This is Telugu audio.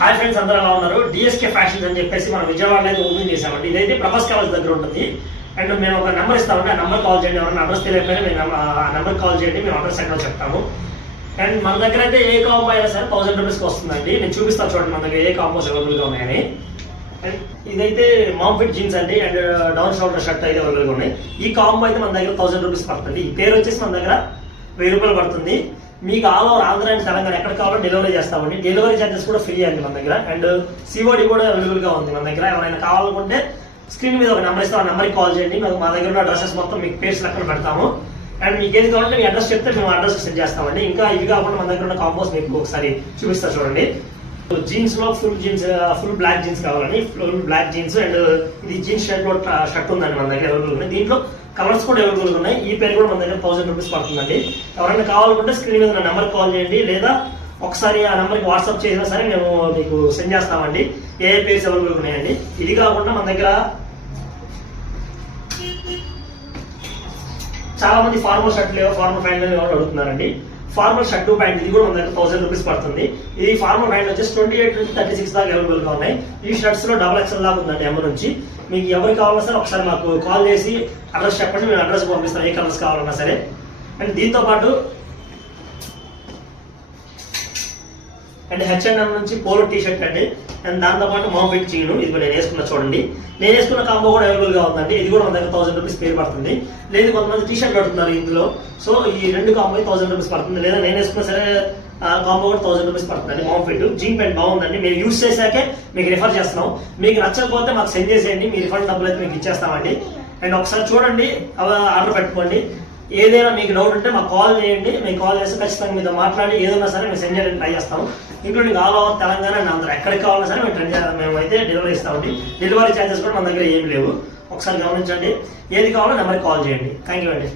హాయ్ ఫ్రెండ్స్, అందరూ ఎలా ఉన్నారు? డిఎస్కే ఫ్యాషన్స్ అని చెప్పేసి మనం విజయవాడలో అయితే ఓపెన్ చేసామండి. ఇదైతే ప్రభాస్ కాలేజ్ దగ్గర ఉంటుంది. అండ్ మేము ఒక నెంబర్ ఇస్తామండి, ఆ నెంబర్ కాల్ చేయండి. ఎవరైనా అడ్రస్ తెలియకపోయినా మేము ఆ నెంబర్ కాల్ చేయండి, మేము అడ్రస్ ఎక్కడో చెప్తాము. అండ్ మన దగ్గర అయితే ఏ కాంబో అయినా సరే 1000 రూపీస్కి వస్తుందండి. నేను చూపిస్తాను చూడండి మన దగ్గర ఏ కాంబోస్ అవైలబుల్గా ఉన్నాయని. అండ్ ఇదైతే మామ్ ఫిట్ జీన్స్ అండి, అండ్ డౌన్ షోల్డర్ షర్ట్ అయితే అవైలబుల్గా ఉన్నాయి. ఈ కాంబో అయితే మన దగ్గర 1000 రూపీస్ పడుతుంది. ఈ పేరు వచ్చేసి మన దగ్గర 1000 రూపాయలు పడుతుంది. మీకు all over Andhra and Telangana ఎక్కడ కావాలో డెలివరీ చేస్తామండి. డెలివరీ ఛార్జెస్ కూడా ఫ్రీ అండి మన దగ్గర. అండ్ సిఓడి కూడా అవైలబుల్ గా ఉంది మన దగ్గర. ఎవరైనా కావాలనుకుంటే స్క్రీన్ మీద ఒక నెంబర్ ఇస్తాం, ఆ నెంబర్కి కాల్ చేయండి. మా దగ్గర ఉన్న అడ్రసెస్ మొత్తం మీకు పేర్స్ లెక్కన పెడతాము. అండ్ మీకు ఏది కావాలంటే మీ అడ్రస్ చెప్తే మేము అడ్రస్ సెండ్ చేస్తామండి. ఇంకా ఇవి కాకుండా మన దగ్గర ఉన్న కాంబోస్ మీకు ఒకసారి చూపిస్తా చూడండి. జీన్స్ లో ఫుల్ బ్లాక్ జీన్స్ కావాలని ఫుల్ బ్లాక్ జీన్స్, అండ్ ఇది జీన్స్ షర్ట్ ఉందండి మన దగ్గర అవైలబుల్ ఉన్నాయి. దీంట్లో కలర్స్ కూడా అవైలబుల్ ఉన్నాయి. ఈ పేరు కూడా మన దగ్గర 1000 రూపీస్ పడుతుందండి. ఎవరైనా కావాలనుకుంటే స్క్రీన్ మీద ఉన్న నెంబర్ కాల్ చేయండి, లేదా ఒకసారి ఆ నెంబర్కి వాట్సాప్ చేసినా సరే మేము మీకు సెండ్ చేస్తామండి. ఏ పేర్స్ అవైలబుల్ ఉన్నాయండి. ఇది కాకుండా మన దగ్గర చాలా మంది ఫార్మల్ షర్ట్లు ఫార్మల్ ప్యాంట్లు అడుగుతున్నారండి. ఫార్మల్ షర్ట్ ప్యాంట్ ఇది కూడా మన దగ్గర 1000 రూపీస్ పడుతుంది. ఇది ఫార్మల్ ప్యాంట్ వచ్చేసి 28 నుంచి 36 దాకా అవైలబుల్ గా ఉన్నాయి. ఈ షర్ట్స్ లో XXL దాకా ఉందండి ఎమ్మ నుంచి. మీకు ఎవరు కావాలన్నా సరే ఒకసారి మాకు కాల్ చేసి అడ్రస్ చెప్పండి, మేము అడ్రస్ పంపిస్తాం ఏ కలర్స్ కావాలన్నా సరే. అండ్ దీంతో పాటు అండ్ H&M నుంచి పోలో టీ షర్ట్ అండి, అండ్ దాంతో పాటు మామ్ ఫిట్ చీను, ఇది నేను వేసుకున్న చూడండి. నేను వేసుకున్న కాంబో కూడా అవైలబుల్ గా ఉందండి. ఇది కూడా మన దగ్గర 1000 రూపీస్ పేరు పడుతుంది. లేదు కొంతమంది టీ షర్ట్ అడుగుతున్నారు ఇందులో, సో ఈ రెండు కాంబో 1000 రూపీస్ పడుతుంది. లేదా నేను వేసుకున్న సరే కాంబో కూడా 1000 రూపీస్ పడుతుంది. మామ్ ఫిట్ జీన్ ప్యాంట్ బాగుందండి. మీరు యూస్ చేశాకే మీకు రిఫర్ చేస్తున్నాం. మీకు నచ్చకపోతే మాకు సెండ్ చేసేయండి, మీ రిఫండ్ డబ్బులు అయితే మీకు ఇచ్చేస్తామండి. అండ్ ఒకసారి చూడండి, ఆర్డర్ పెట్టుకోండి. ఏదైనా మీకు డౌట్ ఉంటే మాకు కాల్ చేయండి, మేము కాల్ చేస్తే ఖచ్చితంగా మీతో మాట్లాడి ఏదైనా సరే మేము సెండ్ చేయడానికి ట్రై చేస్తాము. Including all over Telangana and Andhra ఎక్కడికి కావాలన్నా సరే మేము అయితే డెలివరీ ఇస్తామండి. డెలివరీ ఛార్జెస్ కూడా మన దగ్గర ఏమి లేవు. ఒకసారి గమనించండి. ఏది కావాలో నెంబర్కి కాల్ చేయండి. థ్యాంక్ యూ అండి.